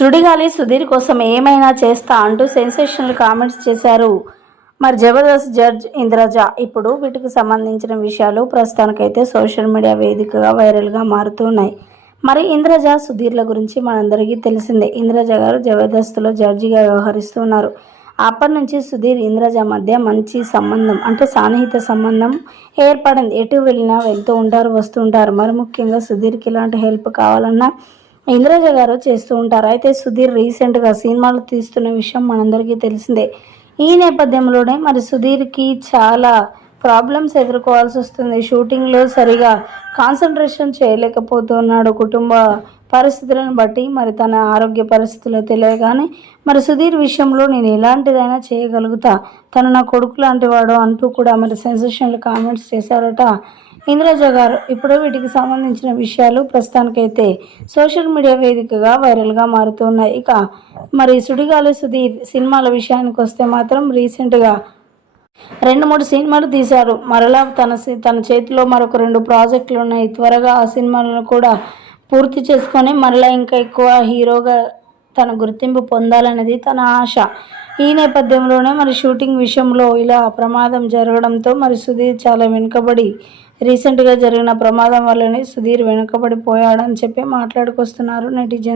సుడిగాలి సుధీర్ కోసం ఏమైనా చేస్తా అంటూ సెన్సేషనల్ కామెంట్స్ చేశారు. మరి జబర్దస్త్ జడ్జ్ ఇంద్రజ ఇప్పుడు వీటికి సంబంధించిన విషయాలు ప్రస్తుతానికైతే సోషల్ మీడియా వేదికగా వైరల్గా మారుతున్నాయి. మరి ఇంద్రజ సుధీర్ల గురించి మనందరికీ తెలిసిందే. ఇంద్రజ గారు జబర్దస్త్లో జడ్జిగా వ్యవహరిస్తున్నారు. అప్పటి నుంచి సుధీర్ ఇంద్రజ మధ్య మంచి సంబంధం అంటే సాన్నిహిత సంబంధం ఏర్పడింది. ఎటు వెళ్ళినా వెళ్తూ ఉంటారు వస్తూ ఉంటారు. మరి ముఖ్యంగా సుధీర్కి ఇలాంటి హెల్ప్ కావాలన్నా ఇంద్రజ గారు చేస్తూ ఉంటారు. అయితే సుధీర్ రీసెంట్గా సినిమాలు తీస్తున్న విషయం మనందరికీ తెలిసిందే. ఈ నేపథ్యంలోనే మరి సుధీర్కి చాలా ప్రాబ్లమ్స్ ఎదుర్కోవాల్సి వస్తుంది. షూటింగ్లో సరిగా కాన్సన్ట్రేషన్ చేయలేకపోతున్నాడు కుటుంబ పరిస్థితులను బట్టి. మరి తన ఆరోగ్య పరిస్థితులు తెలియగానే మరి సుధీర్ విషయంలో నేను ఎలాంటిదైనా చేయగలుగుతా. తను నా కొడుకు లాంటివాడు అంటూ కూడా మరి సెన్సేషనల్ కామెంట్స్ చేశారట. ఇంద్రజ గారు ఇప్పుడు వీటికి సంబంధించిన విషయాలు ప్రస్తుతానికైతే సోషల్ మీడియా వేదికగా వైరల్గా మారుతున్నాయి ఇక మరి సుడిగాలి సుధీర్ సినిమాల విషయానికి వస్తే మాత్రం రీసెంట్గా రెండు మూడు సినిమాలు తీశారు. మరలా తన తన చేతిలో మరొక రెండు ప్రాజెక్టులు ఉన్నాయి. త్వరగా ఆ సినిమాలను కూడా పూర్తి చేసుకొని మరలా ఇంకా ఎక్కువ హీరోగా తన గుర్తింపు పొందాలనేది తన ఆశ. ఈ నేపథ్యంలోనే మరి షూటింగ్ విషయంలో ఇలా ప్రమాదం జరగడంతో మరి సుధీర్ చాలా వెనుకబడి రీసెంట్గా జరిగిన ప్రమాదం వల్లనే సుధీర్ వెనుకబడిపోయాడని చెప్పి మాట్లాడుకొస్తున్నారు నెటిజన్